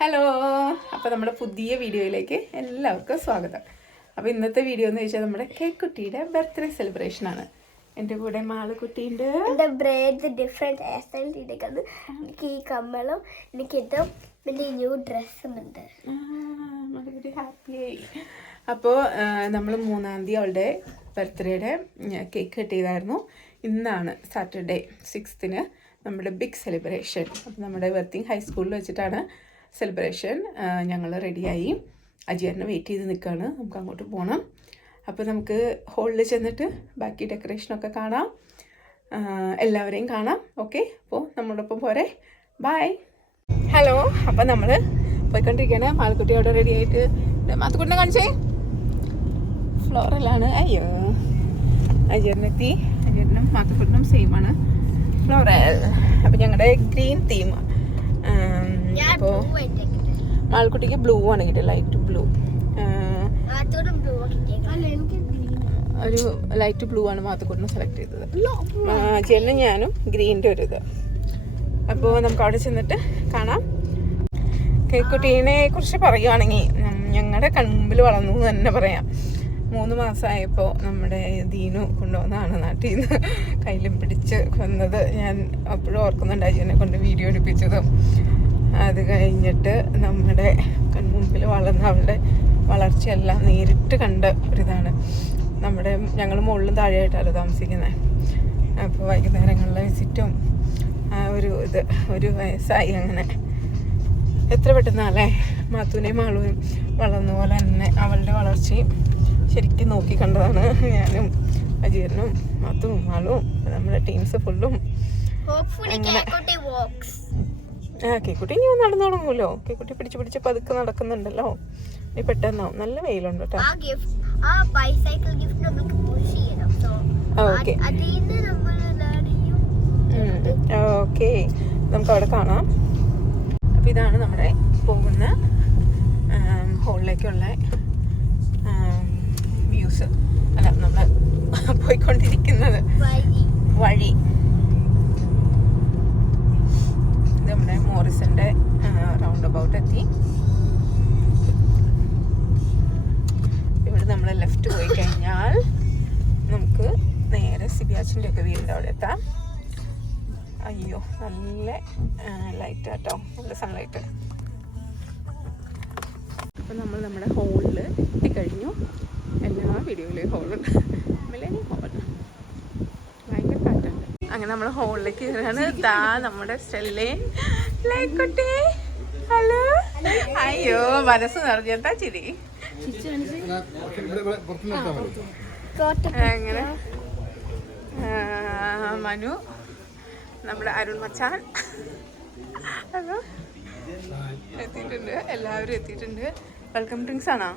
Hello, അപ്പോൾ നമ്മുടെ പുതിയ വീഡിയോയിലേക്ക് എല്ലാവർക്കും സ്വാഗതം. അപ്പോൾ ഇന്നത്തെ വീഡിയോ എന്ന് വെച്ചാൽ നമ്മുടെ കേക്ക് കുട്ടിയുടെ ബർത്ത്ഡേ സെലിബ്രേഷനാണ്. എൻ്റെ കൂടെ മാളുകുട്ടിയുണ്ട്. എൻ്റെ ബ്രേഡ് ഡിഫറെൻറ്റ് ഹെയർ സ്റ്റൈൽ ചെയ്തേക്കുന്നത്. എനിക്ക് ഈ കമ്മലും എനിക്ക് ഏറ്റവും വലിയ ന്യൂ ഡ്രസ്സും ഉണ്ട്. മാളുകുട്ടി ഹാപ്പിയായി. അപ്പോൾ നമ്മൾ 3-ാം തീയതി അവളുടെ ബർത്ത്ഡേയുടെ കേക്ക് കട്ട് ചെയ്തായിരുന്നു. ഇന്നാണ് സാറ്റർഡേ 6th നമ്മുടെ ബിഗ് സെലിബ്രേഷൻ. അപ്പോൾ നമ്മുടെ വർത്തിങ് ഹൈസ്കൂളിൽ വെച്ചിട്ടാണ് സെലിബ്രേഷൻ. ഞങ്ങൾ റെഡിയായി അജിയറിനെ വെയിറ്റ് ചെയ്ത് നിൽക്കുകയാണ്. നമുക്ക് അങ്ങോട്ട് പോകണം. അപ്പോൾ നമുക്ക് ഹോളിൽ ചെന്നിട്ട് ബാക്കി ഡെക്കറേഷനൊക്കെ കാണാം, എല്ലാവരെയും കാണാം. ഓക്കെ, അപ്പോൾ നമ്മളോടൊപ്പം പോരെ. ബായ്. ഹലോ, അപ്പോൾ നമ്മൾ പോയിക്കൊണ്ടിരിക്കുകയാണ്. മാളുക്കുട്ടി അവിടെ റെഡി ആയിട്ട്. മാത്തുക്കുട്ടിനെ കാണിച്ചേ. ഫ്ലോറലാണ്. അയ്യോ, അജിയറിനെത്തി. അജിയറിനും മാത്തുക്കുട്ടിനും സെയിമാണ് ഫ്ലോറൽ. അപ്പോൾ ഞങ്ങളുടെ ഗ്രീൻ തീം. അപ്പോൾ മാൾക്കുട്ടിക്ക് ബ്ലൂ ആണ് കിട്ടിയത്, ലൈറ്റ് ബ്ലൂ. ഒരു ലൈറ്റ് ബ്ലൂ ആണ് മാത്തുക്കുട്ടിനെ സെലക്ട് ചെയ്തത്. ജെന്നും ഞാനും ഗ്രീൻ്റെ ഒരു ഇത്. അപ്പോൾ നമുക്ക് അവിടെ ചെന്നിട്ട് കാണാം. കേക്കുട്ടീനെ കുറിച്ച് പറയുകയാണെങ്കിൽ ഞങ്ങളുടെ കൺമുമ്പിൽ വളർന്നു എന്ന് തന്നെ പറയാം. 3 മാസമായപ്പോൾ നമ്മുടെ ദീനു കൊണ്ടുവന്നതാണ് നാട്ടിൽ നിന്ന്. കയ്യിലും പിടിച്ച് വന്നത് ഞാൻ അപ്പോഴും ഓർക്കുന്നുണ്ട്. അജിനെ കൊണ്ട് വീഡിയോ എടുപ്പിച്ചതും. അത് കഴിഞ്ഞിട്ട് നമ്മുടെ കൺമുമ്പിൽ വളർന്ന അവളുടെ വളർച്ചയെല്ലാം നേരിട്ട് കണ്ട ഒരിതാണ്. ഞങ്ങൾ മുകളിലും താഴെയായിട്ടാണ് താമസിക്കുന്നത്. അപ്പോൾ വൈകുന്നേരങ്ങളിലെ വിസിറ്റും ഒരു വയസ്സായി. അങ്ങനെ എത്ര പെട്ടെന്നല്ലേ മാത്തൂനെയും മാളുവും വളർന്ന പോലെ തന്നെ അവളുടെ വളർച്ചയും ശരിക്കും നോക്കി കണ്ടതാണ്. ഞാനും അജീറിനും മാത്തുവും മാളുവും നമ്മുടെ ടീംസ് ഫുള്ളും. കേക്കുട്ടി ഇനി നടന്നു തുടങ്ങുമല്ലോ. കേക്കുട്ടി പിടിച്ച് പതുക്കെ നടക്കുന്നുണ്ടല്ലോ. ഇനി പെട്ടെന്നാവും. നല്ല വെയിലുണ്ട് കേട്ടോ. ഓക്കെ, നമുക്ക് അവിടെ കാണാം. അപ്പം ഇതാണ് നമ്മുടെ പോകുന്ന ഹോളിലേക്കുള്ള വ്യൂസ്. അല്ല, നമ്മൾ പോയിക്കൊണ്ടിരിക്കുന്നത് വഴി. നമ്മുടെ മോറിസന്റെ റൗണ്ട് അബൌട്ട് എത്തി. ഇവിടെ നമ്മൾ ലെഫ്റ്റ് പോയി കഴിഞ്ഞാൽ നമുക്ക് നേരെ സിബിയാച്ചിൻ്റെ ഒക്കെ വീടിൻ്റെ അവിടെ എത്താം. അയ്യോ, നല്ല ലൈറ്റ് കേട്ടോ, നല്ല സൺലൈറ്റ്. അപ്പം നമ്മൾ നമ്മുടെ ഹോളിൽ എത്തിക്കഴിഞ്ഞു. എല്ലാ വീഡിയോയിലെയും ഹോളുണ്ട്. മിലേനിയം ഹോൾ ഭയങ്കര കാറ്റുണ്ട്. അങ്ങനെ നമ്മൾ ഹോളിലേക്ക് കയറാണ്. ഇതാ നമ്മുടെ സ്റ്റെല്ലേൻ ലൈക്കുട്ടി. ഹലോ. അയ്യോ, മനസ്സ് നിറഞ്ഞെന്താ ചിരി. അങ്ങനെ മനു, നമ്മുടെ അരുൺ മച്ചാൻ ഹലോ എത്തിയിട്ടുണ്ട്. എല്ലാവരും എത്തിയിട്ടുണ്ട്. വെൽക്കം ഡ്രിങ്ക്സ് ആണോ?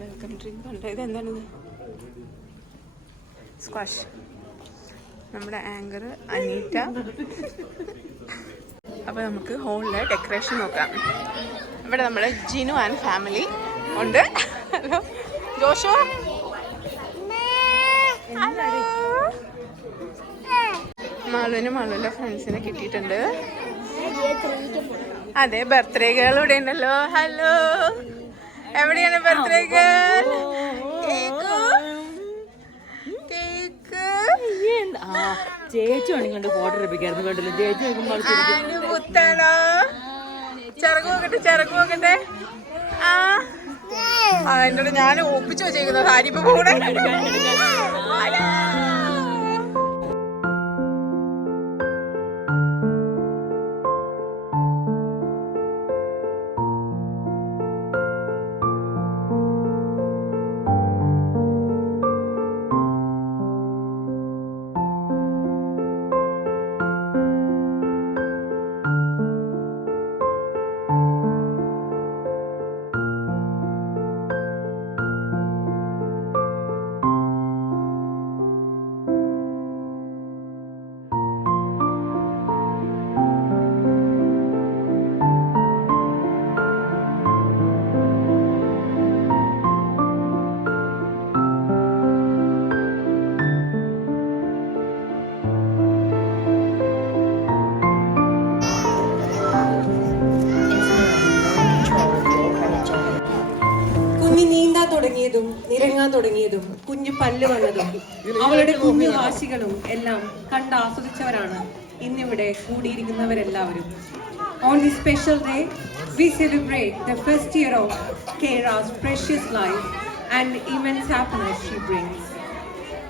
വെൽക്കം ഡ്രിങ്ക് ഉണ്ട്. ഇതെന്താണിത്? സ്ക്വാഷ്. നമ്മുടെ ആങ്കർ അനീറ്റ. അപ്പോൾ നമുക്ക് ഹോളിലെ ഡെക്കറേഷൻ നോക്കാം. ഇവിടെ നമ്മുടെ ജിനു ആൻഡ് ഫാമിലി ഉണ്ട്. ഹലോ ജോഷോ. മാളുവിൻ്റെ ഫ്രണ്ട്സിനെ കിട്ടിയിട്ടുണ്ട്. അതെ, ബർത്ത്ഡേ ഗേൾ ഇവിടെ ഉണ്ടല്ലോ. ഹലോ, എവിടെയാണ് ബർത്ത്ഡേ ഗേൾ? ചേച്ചി വേണമെങ്കിൽ ഫോട്ടോ എടുപ്പിക്കായിരുന്നു. കണ്ടില്ല ചേച്ചി മുത്താണോ? ചിറക് നോക്കട്ടെ. എന്നോട് ഞാൻ ഒപ്പിച്ചു വെച്ചേക്കുന്ന സാരി ഇപ്പൊ കൂടെ. ഉറങ്ങാൻ തുടങ്ങിയതും കുഞ്ഞു പല്ല് വന്നതും അവളുടെ കുഞ്ഞു വാശികളും എല്ലാം കണ്ട് ആസ്വദിച്ചവരാണ് ഇന്നിവിടെ കൂടിയിരിക്കുന്നവരെല്ലാവരും. On this special day, we celebrate the first year of Keira's precious life and immense happiness she brings.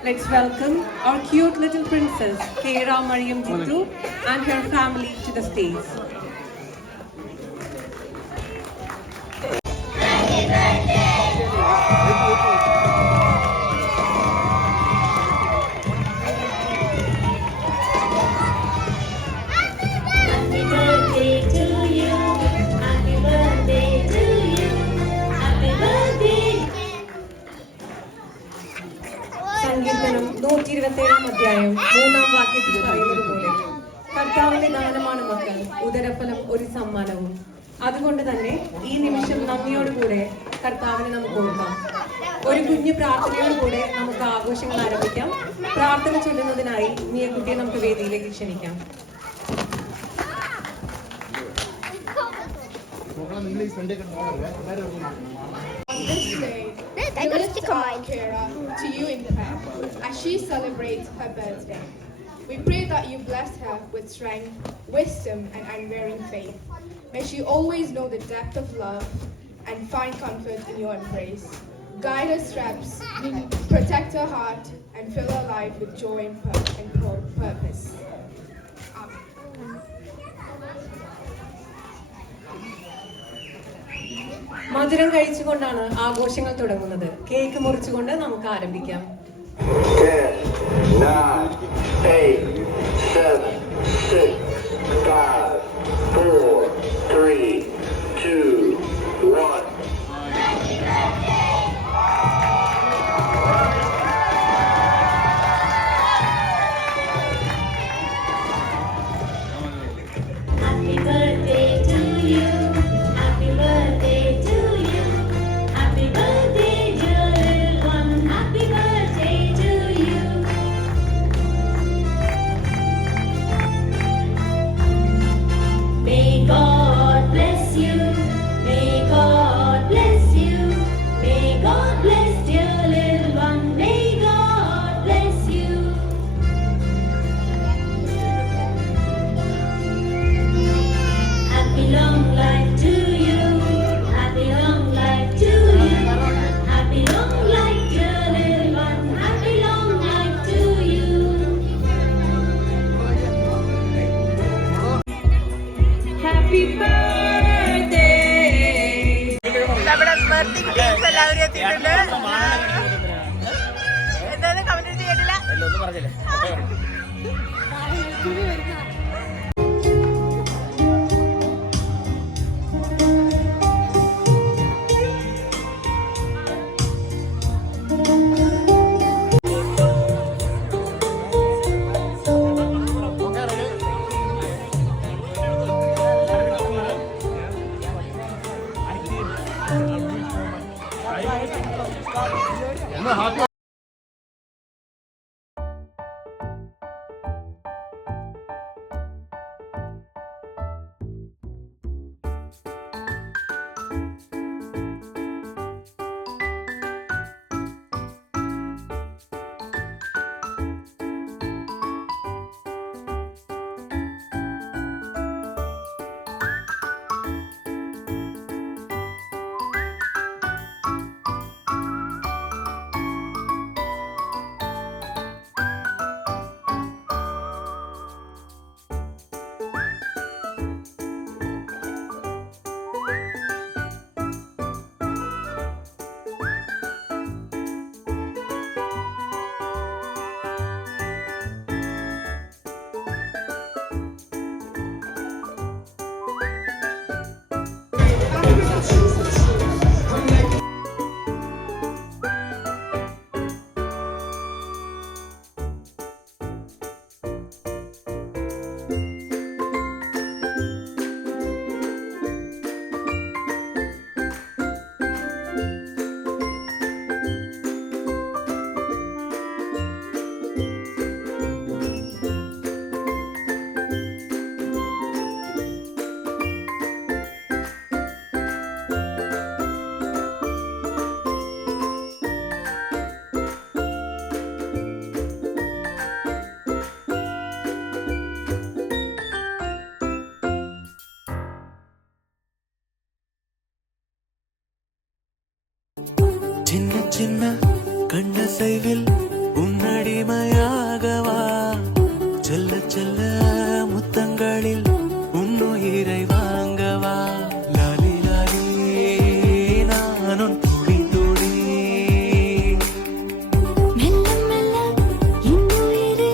Let's welcome our cute little princess, Keira Mariam Jittu, and her family to the stage. സങ്കീർത്തനം 127 അധ്യായം 3-ാം വാക്യത്തിൽ പറയുന്നത് പോലെ കർത്താവിന്റെ ദാനമാണ് മക്കൾ, ഉദരഫലം ഒരു സമ്മാനവും. അതുകൊണ്ട് തന്നെ ഈ നിമിഷം നന്ദിയോടുകൂടെ കർത്താവിനെ നമുക്ക് ഓർക്കാം. ഒരു കുഞ്ഞു പ്രാർത്ഥനയോടുകൂടെ നമുക്ക് ആഘോഷങ്ങൾ ആരംഭിക്കാം. പ്രാർത്ഥന ചൊല്ലുന്നതിനായി മിയക്കുട്ടിയെ നമുക്ക് വേദിയിലേക്ക് ക്ഷണിക്കാം. We lift up Keira to you in prayer as she celebrates her birthday. We pray that you bless her with strength, wisdom, and unwavering faith. May she always know the depth of love and find comfort in your embrace. Guide her steps, protect her heart, and fill her life with joy and purpose. Amen. മധുരം കഴിച്ചുകൊണ്ടാണ് ആഘോഷങ്ങൾ തുടങ്ങുന്നത്. Cake മുറിച്ചുകൊണ്ട് നമുക്ക് ആരംഭിക്കാം. 10, 9, 8, 7, 6, 5, 4, 3, 2, 1. Happy birthday to you. Happy birthday to you. Happy birthday, dear little one. Happy birthday to you. May God bless you. May God bless you. May God bless dear little one. May God bless you. Happy long life to you. Happy long life to you. Happy long life, dear little one. Happy long life to you. Happy birthday. നമ്മുടെ birthday cake എല്ലാവരും എത്തിയിട്ടുണ്ട്. എന്തായാലും comment ചെയ്യണില്ല. சின்ன கண்ணசைவில் உன்னடிமையாகவா செல்ல செல்ல முத்தங்களில் உன்னுயிரை வாங்கவா லாலி லாலி நானும் துடி துடி மெல்ல மெல்ல இன்னுயிரு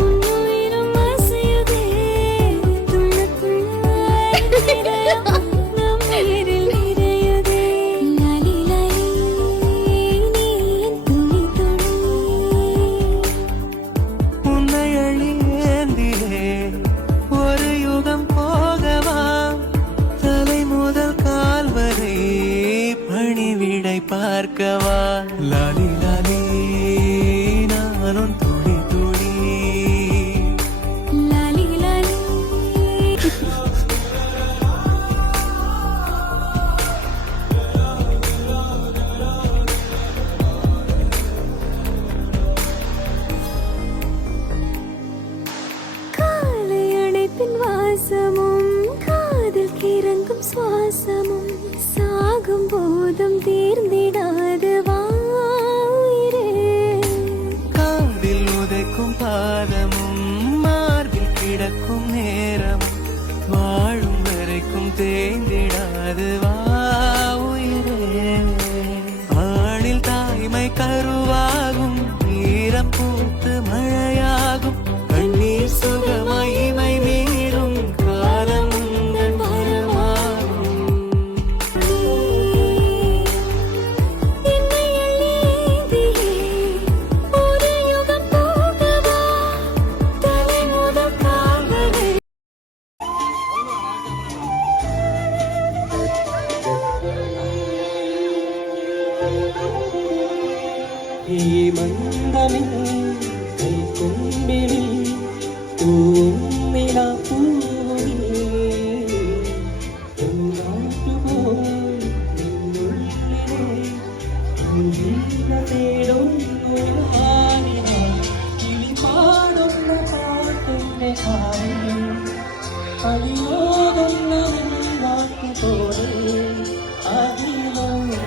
உன்னுயிரும் அசையுதே துள்ள துள்ள இதயம் நம் உயிரில் நிறையுதே லாலி லாலி நீ என் துளி துளி உன்னை அழியேந்திலே ஒரு யுகம் போகவா தலை முதல் கால் வரை பணிவிடை பார்க்கவா லாலி லாலி நானும் துடி துடி லாலி லாலி காலை அணைப்பின் வாசமும் காதில் கிறங்கும் சுவாசமும் சாகும் போதும் தீர்ந்திடாது வாயிரே காதில் உதைக்கும் பாதமும் மார்பில் கிடக்கும் நேரமும் வாழும் வரைக்கும் தேய்ந்திடாது வா உயிரே ஆணில் தாய்மை கருவாகும் ஈரம் பூத்து மழையாகும் கண்ணீர் சுகமகிமை மீறும் காலம் உந்தன் வரமாகும் என்னை அள்ளியேந்தியே ஒரு யுகம் போகவா தலை முதல் கால் வரை ഈ മന്ദമിൻ കൈക്കൊമ്പിലിൽ തൂന്നിലാപ്പൂവിൽ പൂങ്കാറ്റുപോൽ നിന്നുള്ളിലെ പൂഞ്ചില്ല തേടുന്നു ഞാനിതാ. കിളിപാടുന്ന പാട്ടിന്റെ കാലിൽ അലിയോതുന്ന വാക്കുപോലെ അകിലോടെ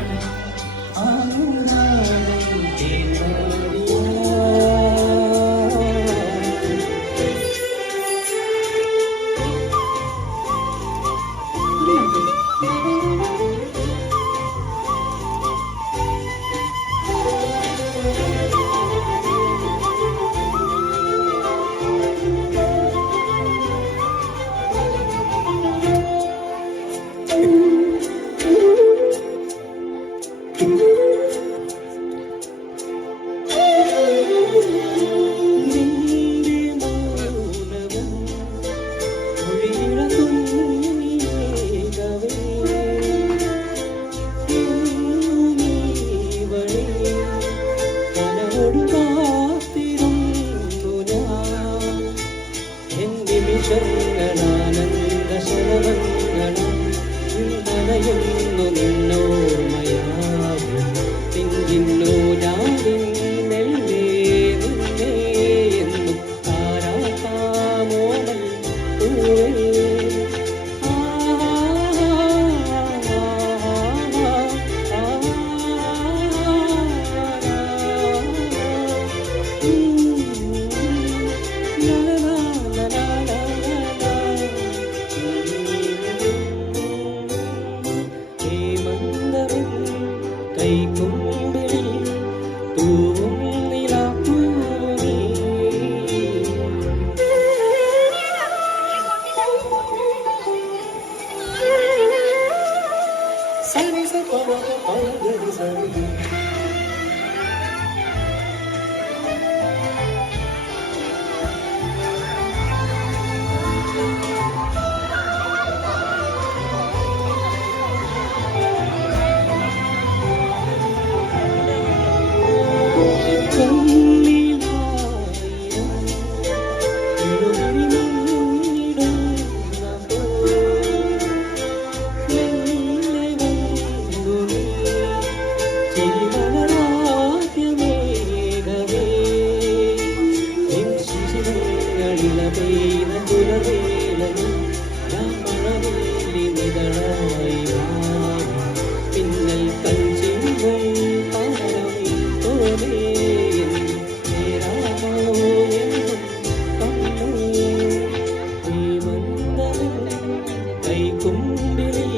കൈക്കുമ്പിളിൽ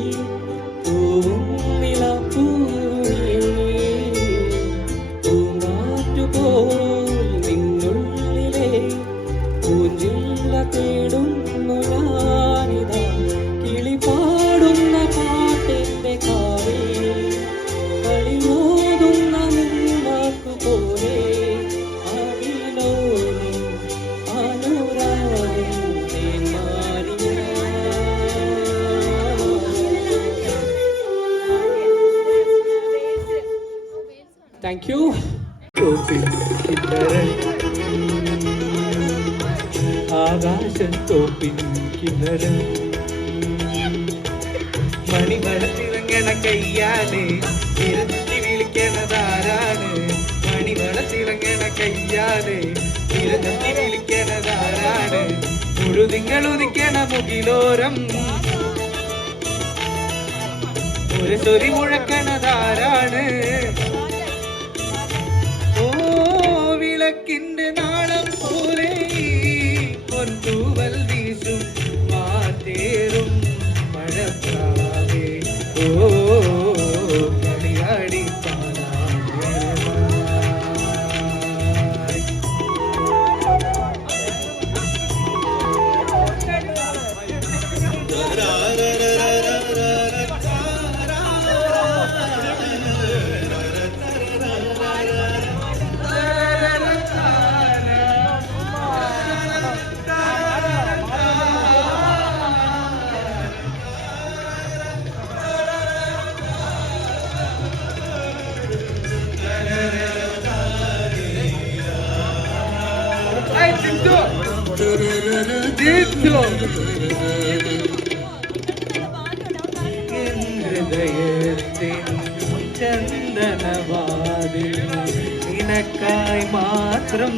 പൂവും നിലാപ്പൂവേ പൂങ്കാറ്റുപോൽ നിന്നുള്ളിലെ പൂഞ്ചില്ല തേടുന്നു ഞാനിതാ കിളിപാടുന്ന പാട്ടിന്റെ കാവേ കളിമോതുന്ന നിന്നാക്കുപോലെ അവിലോലം അനുരാഗം തേന്മാരിയ താങ്ക് യു. ആകാശത്തോപ്പിൻ കിണറൻ മണിവളത്തിറങ്ങണ കയ്യാലെ തിരഞ്ഞി വിളിക്കണതാരാണ് മണിവളത്തിറങ്ങണ കയ്യാലെ തിരഞ്ഞി വിളിക്കണതാരാണ് മുഴുതിങ്ങൾ ഉദിക്കണ മുകിലോരം ഒരു ചൊരി മുഴക്കണതാരാണ് ഓ വിളക്കിന്റെ നാളം പോലെ പൊൻതൂവൽ വീശും മാറ്റേറും മഴപ്രാവേ ഓ കളിയാടി ഹൃദയത്തിൻ ചന്ദനവാതിൽ നിനക്കായി മാത്രം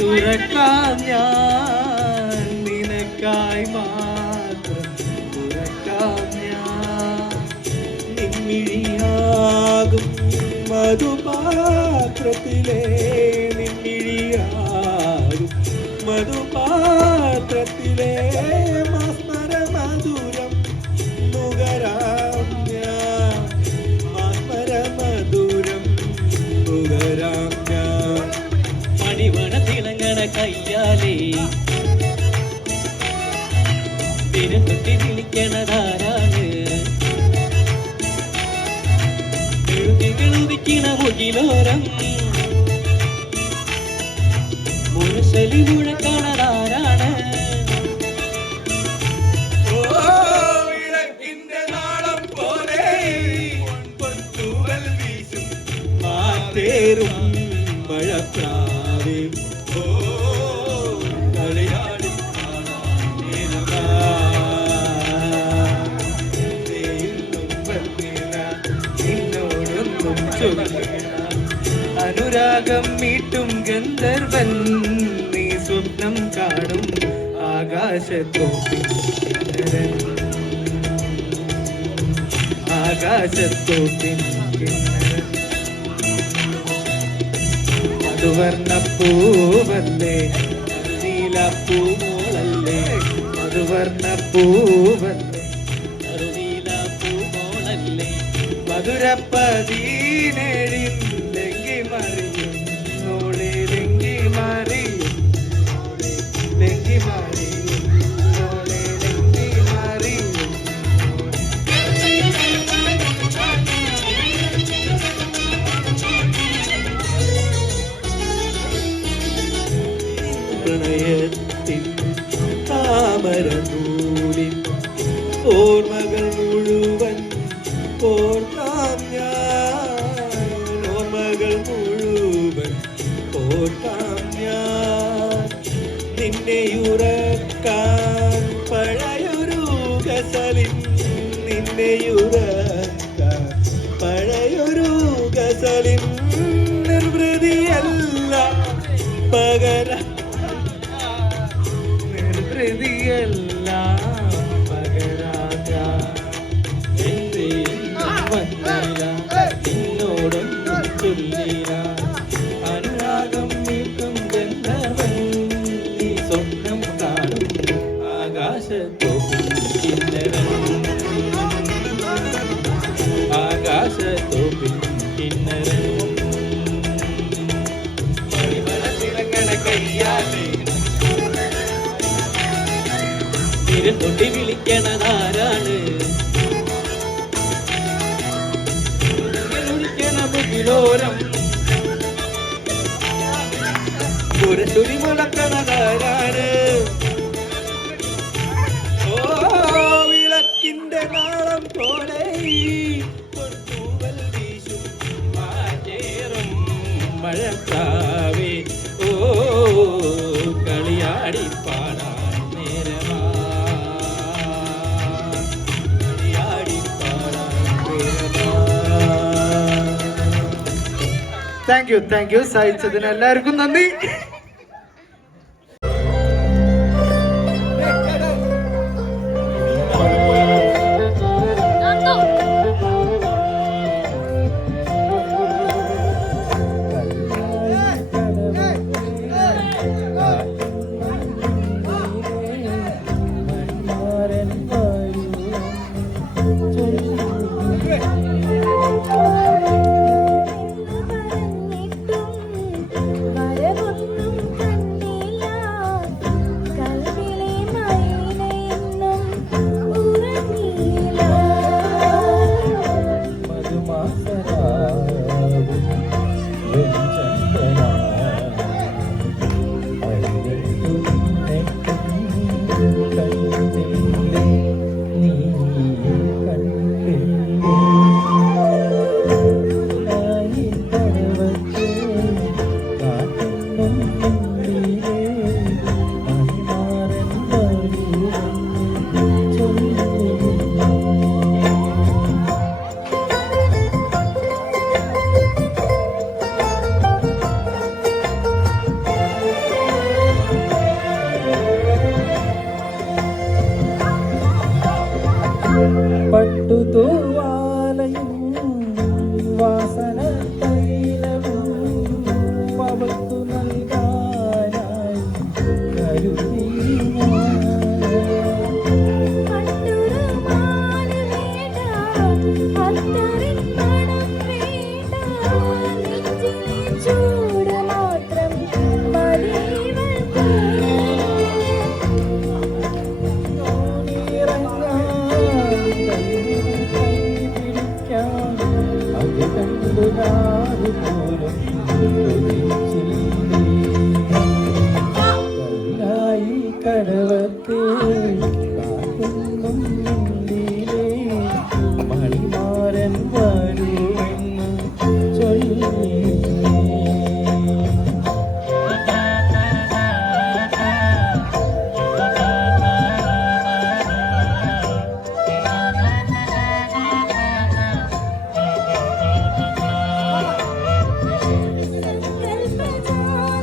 തുറക്കാം ഞാൻ നിനക്കായി മാത്രം തുറക്കാം ഞാൻ നിമ്മിഴിയാകും മധുപാത്രത്തിലെ നിമ്മിഴിയാകും മധുപാത്രത്തിലെ മസ്മര മധുരം നുകരാം ഞാൻ മസ്മര മധുരം നുകരാം ഞാൻ മണിവണ തിളങ്ങണ കയ്യാലേ തിരുത്തൊട്ടി വിളിക്കണതാരാണ് എഴുതികൾ ഉദിക്കണ മുകിലോരം മുരശലി മുഴക്കണതാരാണ് വിളക്കിന്റെ നാളം പോലെ പൊൻതൂവൽ വീശും മാറ്റേറും മഴപ്രാവേ ഓ കളിയാടി നിന്നോടൊന്നും ചൊല്ലില്ല അനുരാഗം മീട്ടും ഗന്ധർവൻ നീ സ്വപ്നം കാണും ആകാശത്തോപ്പിൻ കിന്നരൻ ആകാശത്തോപ്പിൻ കിന്നരൻ മധുവർണ്ണ പൂവല്ലേ നീലപ്പൂമോളല്ലേ മധുവർണ്ണ പൂവല്ലേ നീലപ്പൂമോളല്ലേ മധുരപ്പതീനേഴിൽ ലെങ്കി മറിയും നോളെ ലെങ്കി മറിയും ലെങ്കി മറിയും നോളെ ലെങ്കി മറിയും പ്രണയത്തിൻ താമരനൂലിൻ ഓർമ്മകൾ മുഴുവൻ ഓർക്കാം ഞാൻ ഓർമ്മകൾ മുഴുവൻ ഓർക്കാം ഞാൻ നിന്നെയുറക്കാൻ പഴയൊരു ഗസലിൻ നിന്നെയുറക്കാൻ പഴയൊരു ഗസലിൻ നിർവൃതിയല്ല പകര നിർവൃതിയല്ല പകരാക എന്റെ വന്നില്ല നിന്നോടൊന്നും ചൊല്ലില്ല അനുരാഗം നീട്ടും ഗന്ധർവൻ നീ സ്വപ്നം കാണും ആകാശത്തോപ്പിൻ കിന്നരൻ പൊൻതൂവൽ വീശും മാറ്റേറും മഴക്കാവേ ഓ കളിയാടി പാടാൻ നേരമാ കളിയാടി പാടാൻ നേരമാ. താങ്ക് യു സഹിച്ചതിന് എല്ലാവർക്കും നന്ദി. പട്ടുതൂവാലയും വാസന തൈലവും പവത്തു നൽകാനായി കരുതി കടവത്തെ മണിമാരൻ വരുമെന്ന് ചൊല്ലി Kalpana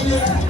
Thank you.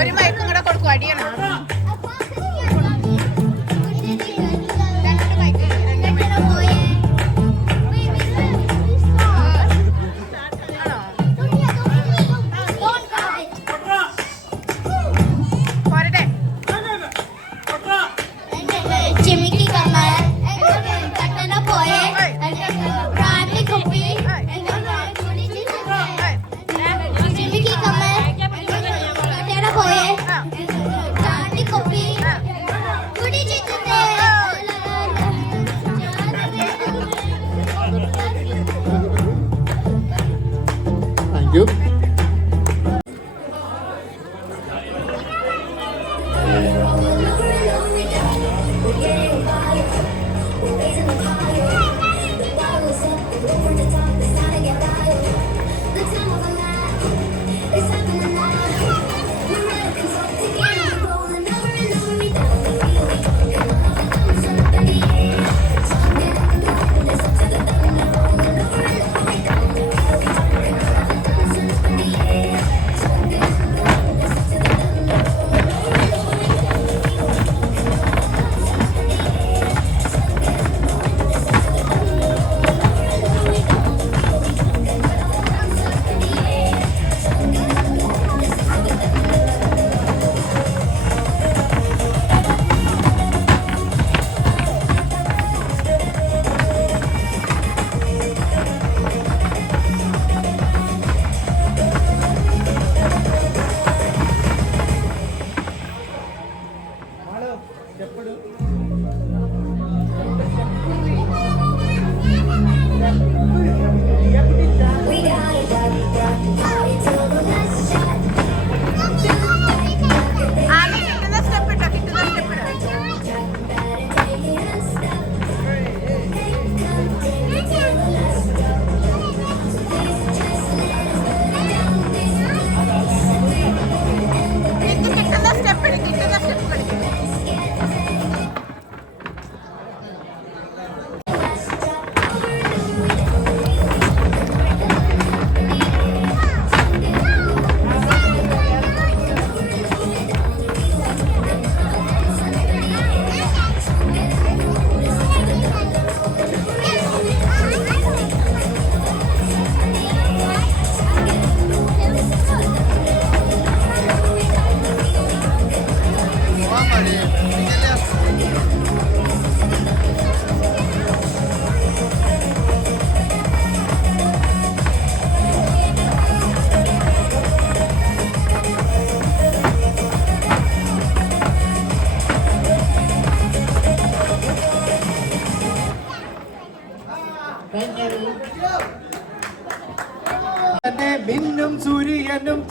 ഒരു മയക്കും കൂടെ കൊടുക്കും അടിയണം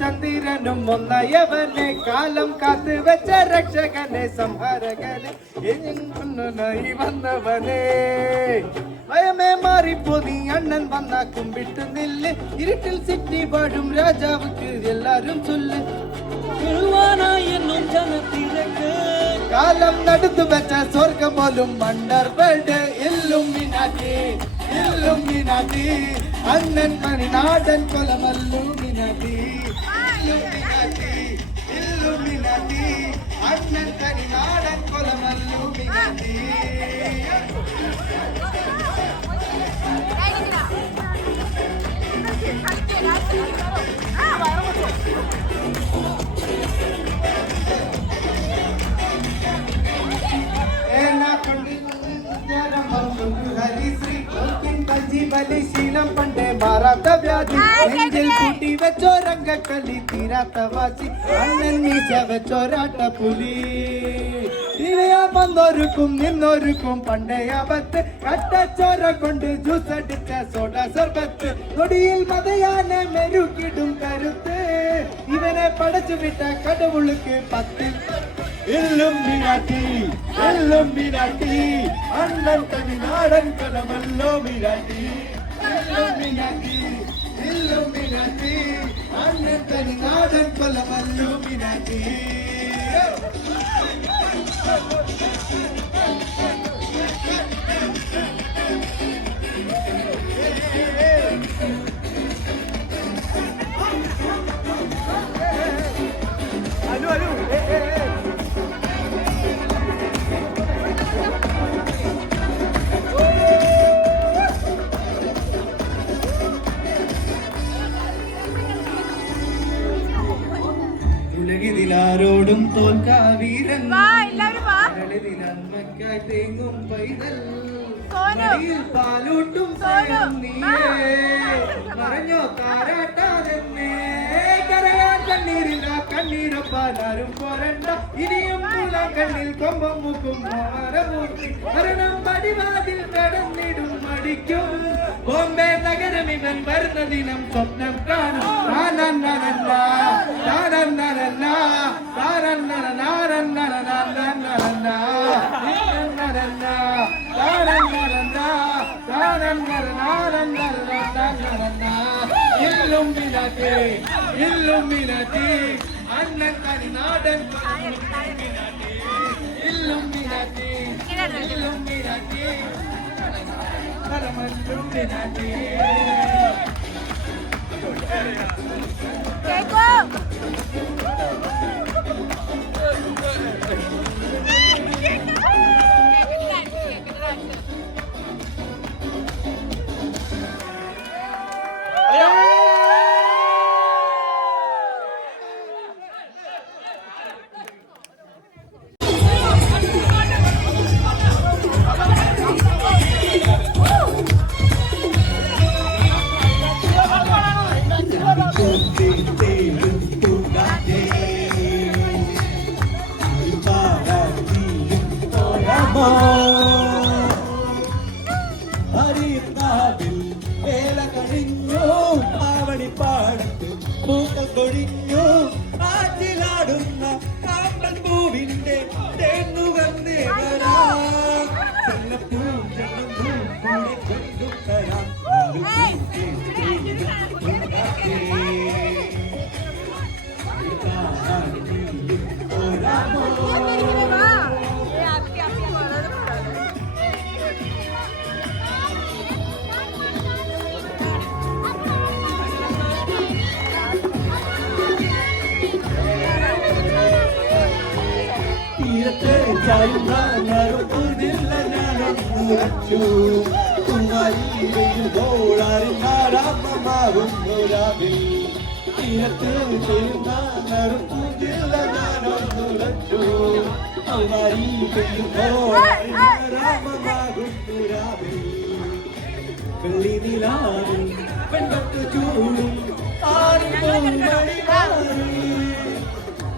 ചന്ദ്രനും ഒന്നയവനെ കാലം കാത്ത് വെച്ച രക്ഷകനെ സംഹാരകനെ എഴുന്നള്ളായി വന്നവനെ ഭയമേ മാറിപ്പോ നീ അണ്ണൻ വന്നാ കുമ്പിട്ട് നില്ല് ഇരുട്ടിൽ സിറ്റി പാടും രാജാവുക്ക് എല്ലാരും ചൊല്ല് എന്നും ജനത്തിലേക്ക് കാലം നടുത്തു വെച്ച സ്വർഗം പോലും അണ്ടർ വേൾഡ് ഇല്ലുമിനാറ്റി ഇല്ലുമിനാറ്റി അണ്ണൻ മണിനാടൻ കൊലമല്ലുമിനാറ്റി ഇല്ലുമിനാറ്റി ഇല്ലുമിനാറ്റി അണ്ണൻ മണിനാടൻ കൊലമല്ലുമിനാറ്റി ശീലം പണ്ടേ മാറാത്ത വ്യാധി നെഞ്ചിൽ കൂട്ടി വെച്ചോ രംഗക്കളി തീരാത്ത വാശി അണ്ണൻ മീശ വെച്ചോരാട്ട പുലി ഇവയാ വന്നൊരുക്കും നിന്നൊരുക്കും പണ്ടേ ആപത്ത് കട്ടച്ചോര കൊണ്ട് ജ്യൂസ് അടിച്ച സോഡ സർബത്ത് നൊടിയിൽ മതയാനെ മെരുക്കിടും കരുത്ത് ഇവനെ പടച്ചു വിട്ട കടവുളുക്ക് 10 ഇല്ലുമിനാറ്റി ഇല്ലുമിനാറ്റി അണ്ണൻ തമിഴ്നാടൻ കടമല്ലോ മിനാറ്റി ഇല്ലുമിനാറ്റി ഇല്ലുമിനാറ്റി അണ്ണൻ തമിഴ്നാടൻ കൊലമല്ലോ മിനാറ്റി ഉലകിതിലാരോടും തോൽക്കാ വീരൻ നന്മയ്ക്കായി തേങ്ങും പൈതൽ മടിയിൽ പാലൂട്ടും സ്വയം നീയേ മറഞ്ഞോ താരാട്ടാതെന്നേ കരയാൻ കണ്ണീരില്ല കണ്ണീരൊപ്പാനാരും പോരണ്ട ഇനിയും കണ്ണിൽ കൊമ്പം മുക്കും മരമൂർത്തി മരണം പടിവാതിൽ കടന്നിടും മടിക്കും ബോംബെ നഗരം ഇവൻ വരുന്ന ദിനം സ്വപ്നം കാണും ഇല്ലുമിനാറ്റി അണ്ണൻ തനിനാടൻ ഇല്ലുമിനാറ്റി ഇല്ലുമിനാറ്റി കടമല്ലുമിനാറ്റി ഹരിനാവിൽ വേല കഴിഞ്ഞു ആവണിപ്പാടത്ത് പൂക്കൾ കൊഴിഞ്ഞു ആറ്റിലാടുന്ന കാമ്പൻ പൂവിന്റെ തേന്നുകന്നേ വരാം ചെല്ലപ്പൂം ചെല്ലപ്പൂം കൂടെ കൊണ്ടു തരാം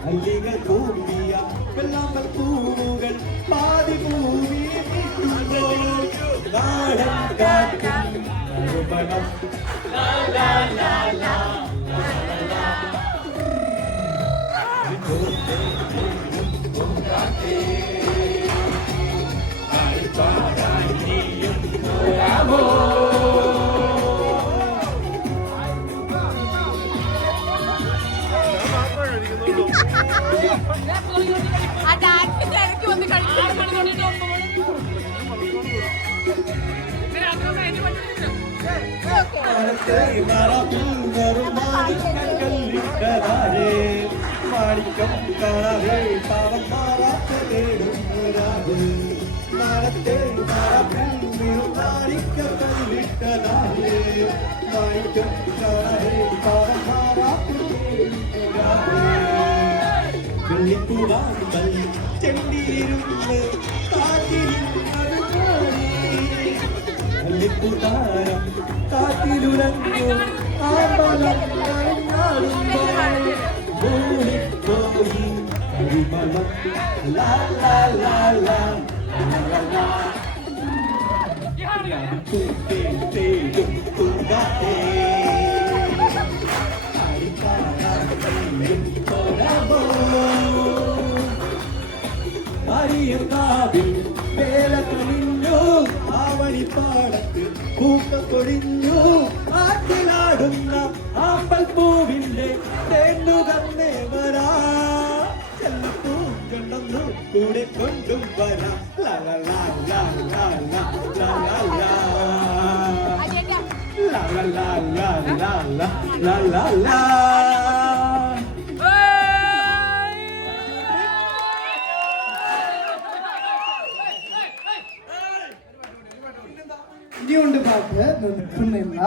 അല്ലികൾ കൂടിയ വെള്ളാമ്പൽ പൂവുകൾ പാതി പൂവി നാടൻ കാറ്റിൻ നറുമണം മാണിക്കം കാണാതെ പാവം മാറാത്ത തേടുന്നൊരാത് നാളത്തെ മാണിക്കല്ലിട്ടതാരേ മാണിക്കം കാണാതെ പാവം മാറാത്ത വെള്ളിപ്പൂവാകുമ്പോൾ ചെണ്ടിയിരുന്ന് വള്ളിപ്പൂതാരം കാറ്റിലുലഞ്ഞു ആമ്പലം പോയി പരിമളം ലാ ലാ ലാ ലാ ലാ തേടും പൂങ്കാറ്റേ അരിയങ്കാവിൽ വേല കഴിഞ്ഞു ആവണിപ്പാടത്ത് പൂക്കം കൊഴിഞ്ഞു ആറ്റിലാടുന്ന ആമ്പൽ പൂവിന്റെ തേന്നുകന്നേ വരാ ചെല്ലപ്പൂക്കണ്ടെന്നു കൂടെ കൊണ്ടും വരാ ലാ ലാ ലാ ലാ ലാ ലാ ലാ ലാ ലാ ലാ ലാ ലാ ലാ ലാ ലാ. ഇനിയുണ്ട് പാട്ട് നിർത്തുന്നില്ല.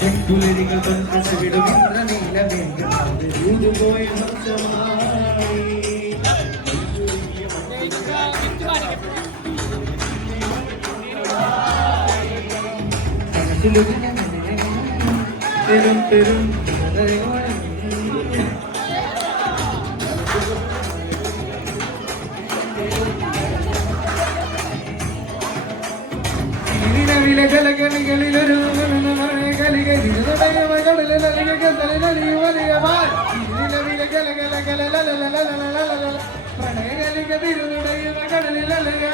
ചെങ്കുലരികൾ പന്ത്രവിടും ഇന്ദ്രനീലമേഘപോയ ഹംസമായി തെരും തെരും വിലകലകളിലൊരു പ്രണയകലിക തിരുനുടയുന്ന കടലിലലയ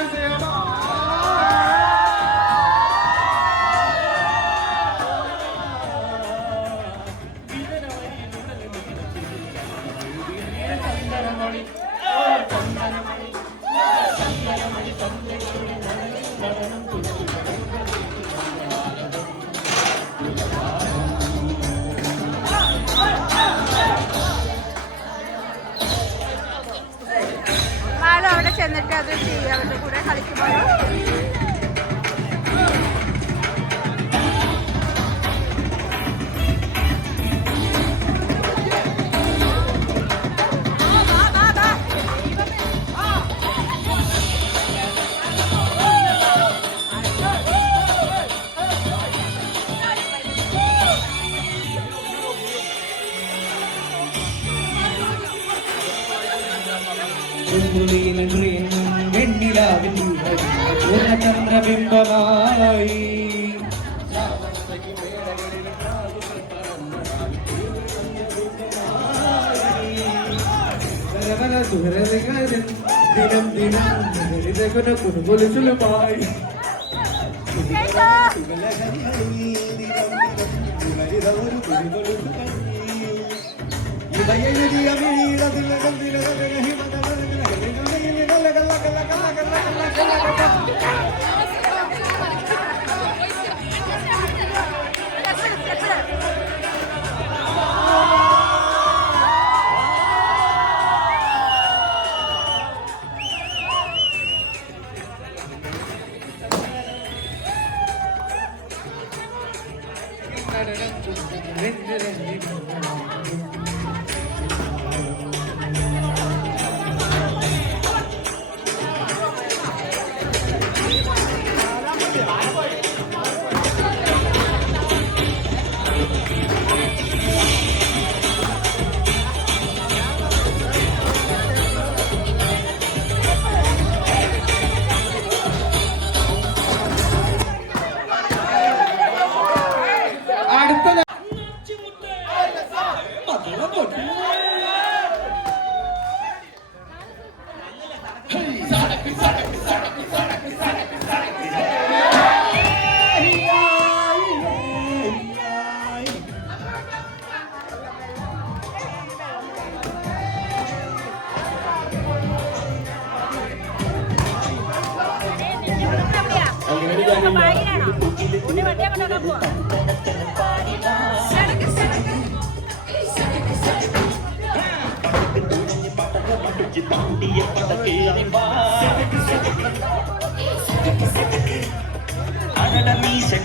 അവിടെ ചെന്നിട്ട് അത് ചെയ്യുക, അവരുടെ കൂടെ കളിക്കുമ്പോൾ വെണ്ണിലാവിൻ ചന്ദ്രബിംബമായി ദിനം ദിനം കുടുംബുലുമായി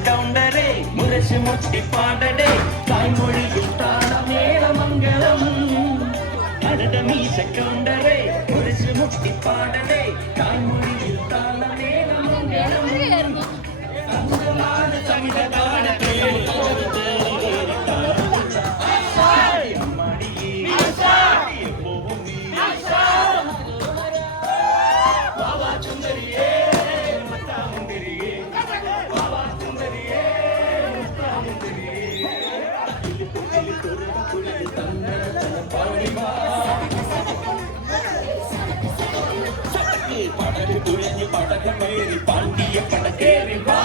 കൗണ്ടറേ മുരശ് മുട്ടി പാടടേ തായ്മൊഴിയിൽ താളമേളമംഗളം അടട മീശ കൗണ്ടറേ മുരശ് മുട്ടി പാടടേ തായ്മൊഴിയിൽ താളമേളമംഗളം അന്തമാണ് സംഘകാലത്തേ പടകമേറി പാണ്ടിയ പടകേറി വാ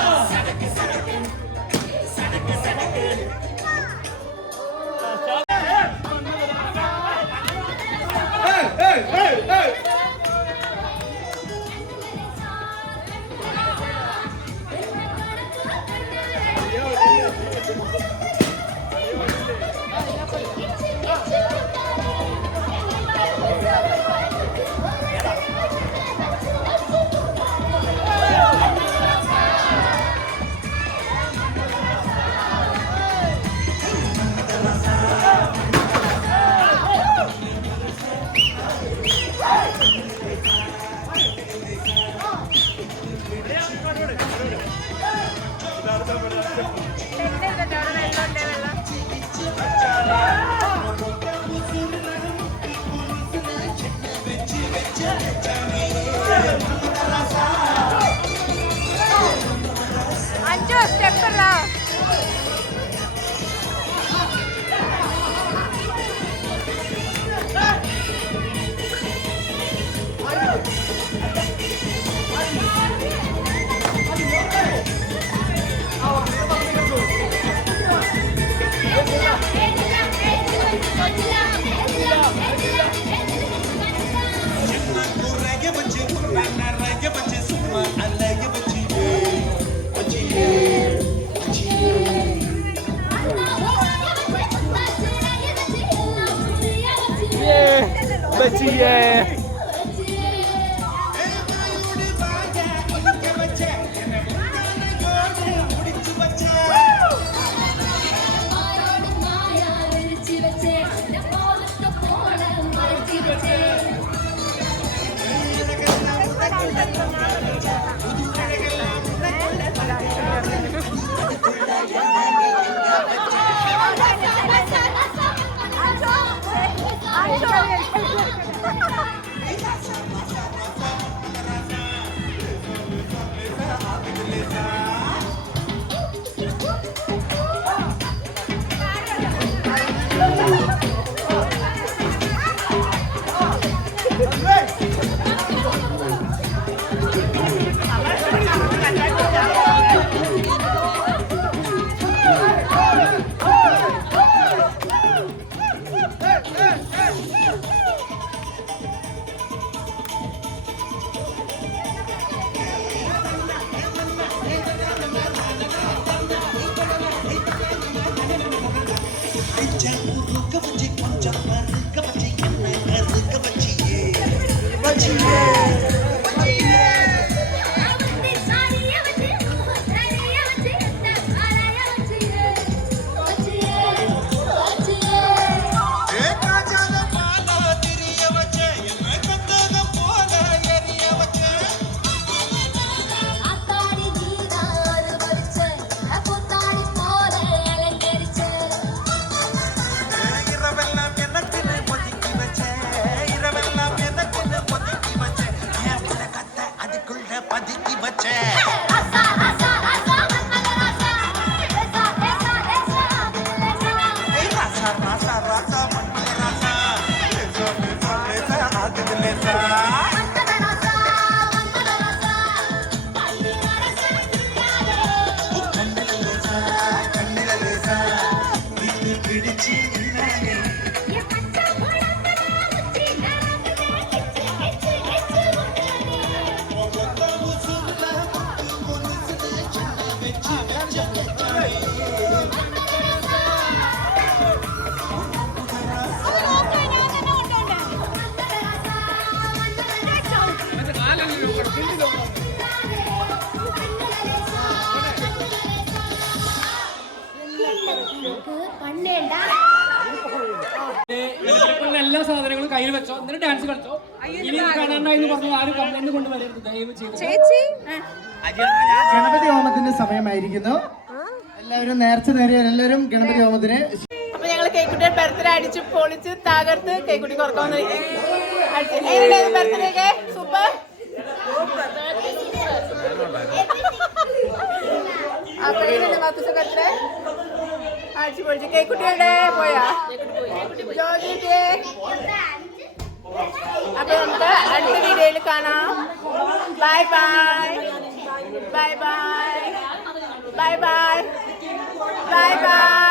എല്ലാ സാധനങ്ങളും കയ്യിൽ വെച്ചോ, എന്നിട്ട് ഡാൻസ് കളിച്ചോ. ഇനി കാണാണ്ടായി പറഞ്ഞു ആരും കംപ്ലൈന്റ് കൊണ്ടുവരരുത്, ദയവ് ചെയ്ത്. ചേച്ചി ഗണപതി ഹോമത്തിന്റെ സമയമായിരിക്കുന്നു. എല്ലാവരും നേർച്ച നേരിയ എല്ലാവരും ഗണപതി ഹോമത്തിന്. അപ്പൊ ഞങ്ങള് കേക്കുട്ടിയുടെ ബർത്ത്ഡേ അടിച്ച് പൊളിച്ച് തകർത്ത് കേക്കുട്ടി കുറക്കാവുന്ന ബർത്ത്ഡേ ഒക്കെ സൂപ്പർ. അപ്പൊ കാത്തുസ ബർത്ത്ഡേ അടിച്ചു പൊളിച്ച്. കേക്കുട്ടിയുടെ പോയാ ജോജിന്റെ. അപ്പൊ നമുക്ക് അടുത്ത വീഡിയോയിൽ കാണാം. Bye bye bye bye bye bye bye bye.